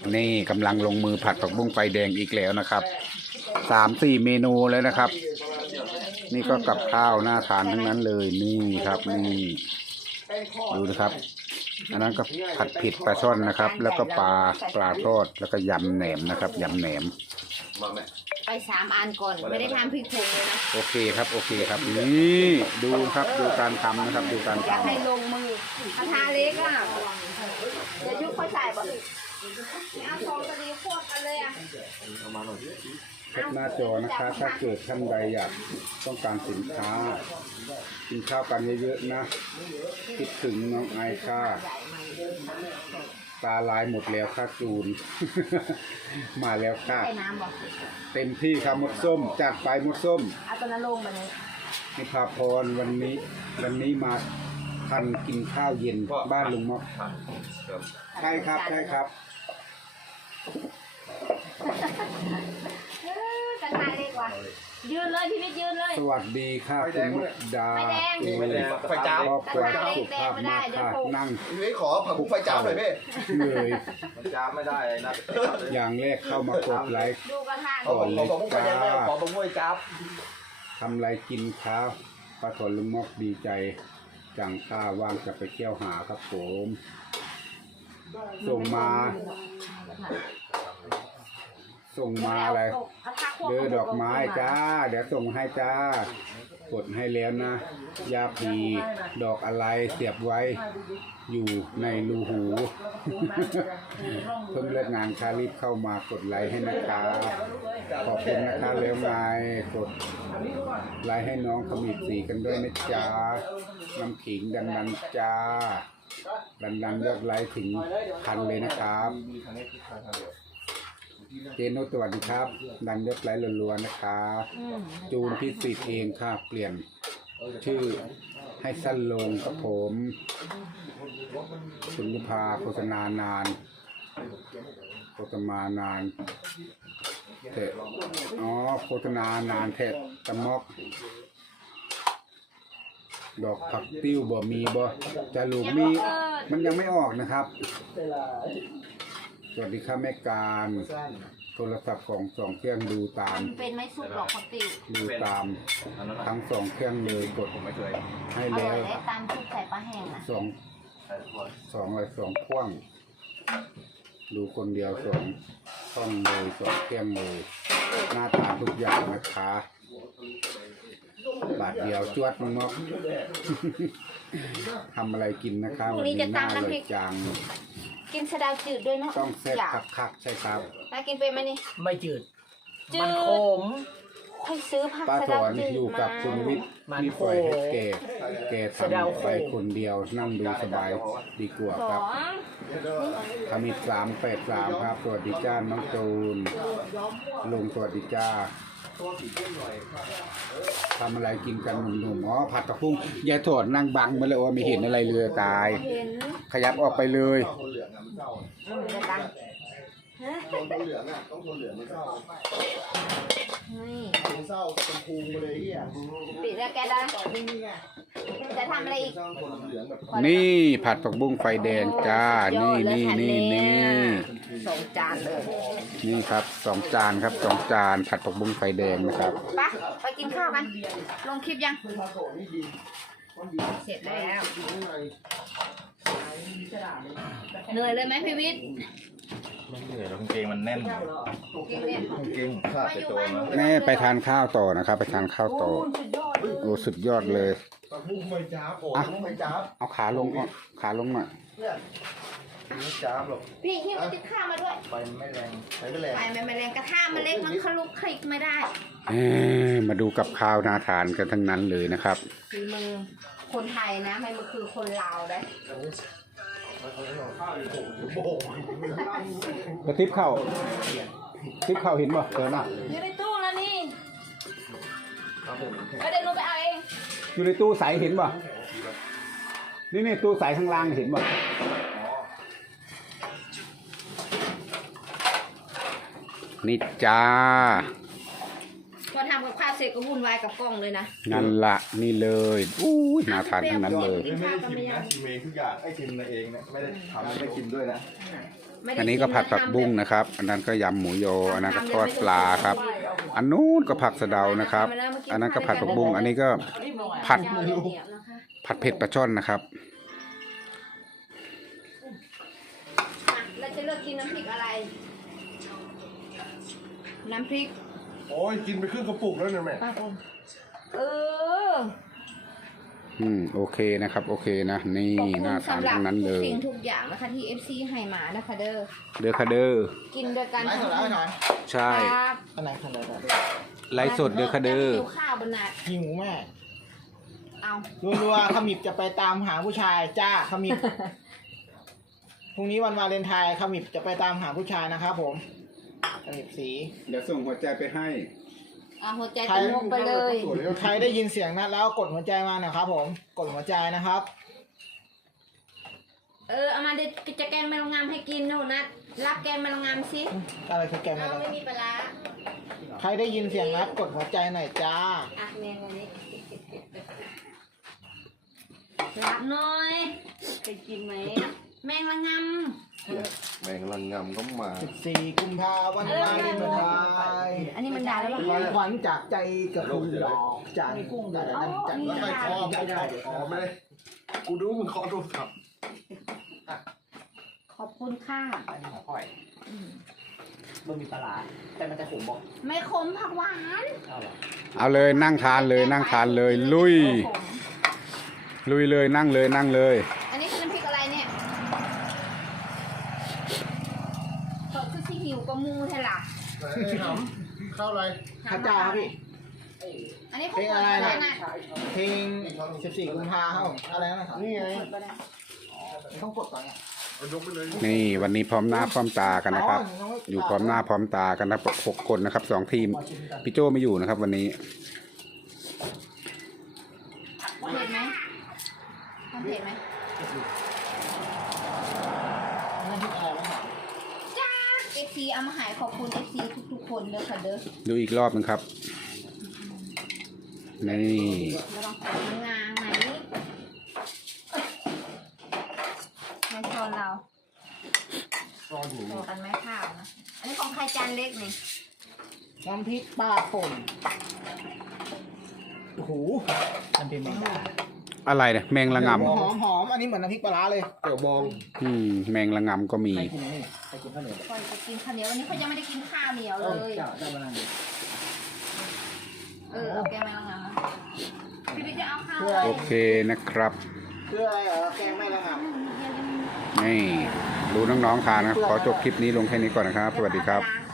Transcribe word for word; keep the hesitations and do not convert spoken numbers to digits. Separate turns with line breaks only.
นี่กำลังลงมือผัดผักบุ้งไฟแดงอีกแล้วนะครับสามสี่เมนูเลยนะครับนี่ก็กับข้าวน่าทานทั้งนั้นเลยนี่ครับนี่ดูนะครับอันนั้นก็ผัดเผ็ดปลาช่อนนะครับแล้วก็ปลาปลาทอดแล้วก็ยำแหนมนะครับยำแหนม
ไปสามอันก่อนไม่ได้ทำพริกผงเลยนะ
โอเคครับโอเคครับนี่ดูครับดูการทำนะครับดูการทำ
อยากให้ลงมือกระทะเล็กอ่ะเดี๋ยวยุบค่อยใส่บ่เอาซองจะดีโคตรกันเลยอ่ะ
แคปหน้าจอนะคะถ้าเกิดท่านใดอยากต้องการสินค้ากินข้าวกันเยอะๆนะคิดถึงน้องไอค่ะตาลายหมดแล้วค่ะจูน มาแล้วค่ะเต็มที่ค่ะมดส้มจัดไปมดส้ม
เอาตัวนั้นลงมาเลย
นิพาพรวันนี้วันนี้มาทันกินข้าวเย็นบ้านลุงม็อกใช่ครับใช่ครับ
กระทะเล็กว่ะยืนเลยพี่วิทย์ยืนเลย
สวัสดีค่ะคุณมุกดา
ไฟจ้า
ครอบครัวสุขภาพมากค่ะนั่ง
พี่ขอผักบุ้งไฟจ้าหน่อยพี่
เลย
จ้าไม่ได้นะ
อย่างแรกเข้ามากดไลค์
ก่
อนเลยจ้า
ขอผักบุ้งไฟจ้า
ทำไรกินข้าวปลาถอนลุงม็อกดีใจจังข้าว่างจะไปเที่ยวหาครับผมส่งมาส่งมาอะไรเดือดอกไม้จ้าเดี๋ยวส่งให้จ้ากดให้แล้วนะยาพีดอกอะไรเสียบไว้อยู่ในรูหูเพิ่งเลิกงานคารีบเข้ามากดไลค์ให้นะคะขอบคุณนะคะแล้วไงกดไลค์ให้น้องขมิบสีกันด้วยนะจ้าน้ำขิงดันๆจ้าดันๆยอดไลค์ถึงพันเลยนะครับเจนโนสวัสดีครับดันยศไลฟ์ล้วนๆนะคะจูนพิสิทธิ์เองค่ะเปลี่ยนชื่อให้สั้นลงกับผมคุณนิพาโฆษณานานโฆษณานานเถอะอ๋อโฆษณานานเถอะตะมอกดอกผักติ้วบ่มีบ่จะลูกมีมันยังไม่ออกนะครับสวัสดีครับแม่การโทรศัพท์ของสองเครื่องดูตาม
เป็นไม่สุกหรอกปกติ
ดูตามทั้งสองเครื่องเลยกดให้แล้ว
ตามชุดใส่ปลาแห้งอ่ะ
สองสองอะไรสองพ่วงดูคนเดียวสองช่องเลยสองเครื่องเลยหน้าตาทุกอย่างนะคะบาทเดียวจวดมึงเนาะทำอะไรกินนะคะวันนี้น่าเลยจัง
กินสะดาวจืดด้วยเนาะ
ต้องแซ่บคักๆใช่ครับ
ถ้ากินเป็นไหมนี่
ไม่จืด
มันขมค่อยซื้อผัก
ป้าถอนอยู่กับคุณวิทย์ที่ปล่อยให้แกแกทำไปคนเดียวนั่งดูสบายดีกว่าครับขมิดสามแปดสามครับสวัสดีจ้าน้องตูนลุงสวัสดีจ้าทำอะไรกินกันหนุ่มๆอ๋อผัดกระพุ้งยายถอดนั่งบังมาเลยว่าไม่เห็นอะไรเลยตายขยับออกไปเลย
ต้องเหลืองอ่ะต้องเหลืองไม่เศร้าไม่เศร้าชมพูเลยที่อ่ะ
ปิดแล้วแกได้จะทำอะไรอีก
นี่ผัดผักบุ้งไฟแดงจ้านี่นี่นี่นี่
สองจานเลย
นี่ครับสองจานครับสองจานผัดผักบุ้งไฟแดงนะครับ
ไปไปกินข้าวกันลงคลิปยังเสร็จแล้วเหนื่อยเลยไหมพี่วิทย์
ไม่เหนื่อยหรอกกางเกงมันแน่นกางเกงขาดไปตัว
แม่ไปทานข้าวต่อนะครับไปทานข้าวต่อโอ้สุดยอดเลย
บุ้งไฟจ้าผมบุ้งไฟจ้า
เอาขาลงก่อนขาลงหน่อย
ไม่จ้าหรอก
พี่ที่มันติดข้าวมาด้วย
ไฟไม่แรงไฟไม่แรง
ไฟไม่แรงกระทะมันเล็กมันคลุกคลิกไม่ได้
มาดูกับข้าวน่าทานกันทั้งนั้นเลยนะครับ
คือมือคนไทยนะไม่มันคือคนลาวได้
กระติบเข้าติบเข้าเห็นป่ะเจอหน้า
อยู่ในตู้แล้วนี่ก็เดินลงไปเอาเอง
อยู่ในตู้ใสเห็นป่ะนี่นี่ตู้ใสข้างล่างเห็นป่ะนี่จ้า
พอทำกับข้าวเสร็จก็วุ่นวายกับกล้องเลยนะ
นั่นละนี่เลยอู้ยน่าทานทั้งนั้นเลย
ไม่ได้ชิมนะชิมเองทุกอย่างไอ้ชิมเองนะไม่ได้ทำไม่ได้กินด้วยนะ
ไม่ได้
อันนี้ก็ผัดผักบุ้งนะครับ อันนั้นก็ยำหมูยออันนั้นก็ทอดปลาครับ อันนู้นก็ผักสะเดานะครับ อันนั้นก็ผัดผักบุ้งอันนี้ก็ผัด
ยาวเหนียวนะคะ
ผัดเผ็ดปลาช่อนนะครับ
อ่ะเราจะเลือกกินน้ำพริกอะไร น้ำพริก
โอ้ยกินไปครึ่งกระปุกแล้วเนี่ยแม่
เออ
อืมโอเคนะครับ โอเคนะนี่
ขอบคุณ
น่าทาน
สำหรับ
ทั้งนั้นเล
ทุก
ย
สิ่งทุกอย่างนะคะที่ เอฟ ซี ให้มานะคะเด้อ
เด้อค่ะเด้อ
กินโดยการ
ไล่สดแล้วหน่อย
ใช่
ครับ
อันไหนขนาดนั้น
ไลฟ์สดเด้อค่ะเด้อ
หิวข้าวบนนาด
หิวแม่
เอา
รัวๆขมิบจะไปตามหาผู้ชายจ้าขมิบ พรุ่งนี้วันวาเลนไทน์ขมิบจะไปตามหาผู้ชายนะครับผมขมิบสี
เดี๋ยวส่งหัวใจไปให้
เอาหัวใจกระนกไปเลย
ใครได้ยินเสียงนั้นแล้วกดหัวใจมาหน่อยครับผม กดหัวใจนะครับ
เออเอามาเดี๋ยวจะแกงแมลงงามให้กินนู่นนะรับแกงแมลงงามสิ
อะไรคือแกง
เอา
อะไร
ไม่มีปลาร้า
ใครได้ยินเสียงนัดกดหัวใจหน่อยจ้า
อ่ะแมงวันนี้รับหน่อยเคยกินไหมแมงละงำ
แมงลังงำก็มา
สิบสี่กุมภาวันวาเลนไทน์
อันนี้มันด่าแล้วปะ
ของขวัญจากใจกับคุณดอกจันกุ้งแต่ดันจัน
อ๋อ
ไม่พอไม่ได้
อ๋อไม่ได้กูดูมึงเคาะโทรศัพท์
ขอบคุณค่ะ
อันนี้ของพ่อยมันมีปลาร้าแต่มันจะขมบอก
ไม่ขมผักหวาน
เอาเหรอ
เอาเลยนั่งทานเลยนั่งทานเลย ลุย ลุยเลยนั่งเลยนั่งเลย
อันนี้คือน้ำพริกอะไรเนี่ยเปิดคือที่หิวกระมูใช่หรอ
ข้าวอะไร
ข้าวเจ้าครับพี่
อันนี้ผมเปิดอะไรนะ
เพลงสิบสี่กุมภาครับผมอะไรนะครับ
นี่ไง
ต้องกดก่อนเนี่ย
เอายกไปเลย
นี่วันนี้พร้อมหน้าพร้อมตากันนะครับ อยู่พร้อมหน้าพร้อมตากันนะหกคนนะครับสองทีมพี่โจไม่อยู่นะครับ วันนี้
เผ็ดไหมเผ็ดไหม
นั่นที่อะไรบ้างครับ
จ้าเอฟซีเอามาใหายขอบคุณเอฟซีทุกๆคนเด้อค่ะเด้อ
ดูอีกรอบนึงครับนี่
ไม่ต้องขอมันงางไหนในโซนเรา
ซ่อนอยู่
โซกันไหมข้าวนะอันนี้ของใครจานเล็กนี่
น้ำพริกปลาป่นโอ้โหมันเป็นแมงดา
อะไรเนี่ยแมงละง
หอมหอมอันนี้เหมือนน้ำพริกปลาร้าเลย
เกี่ยวบอง
ำอืมแมงละงำก็มี
ใครกินนี่ใครกินข้าวเหนียว
ก่อนจะกินข้าวเหนียววันนี้เขายังไม่ได้กินข้าวเหนียวเลย
เจ้าเจ้ามานั่งดิ
เออเอาแกงมาแล้วนะพี่บิ๊กจะเอาข้าว
โอเคนะครับ
คืออะไรเหรอแกงไม่ละงับ
นี่ดูน้องๆทานนะครับขอจบคลิปนี้ลงแค่นี้ก่อนนะครับ สวัสดีครับ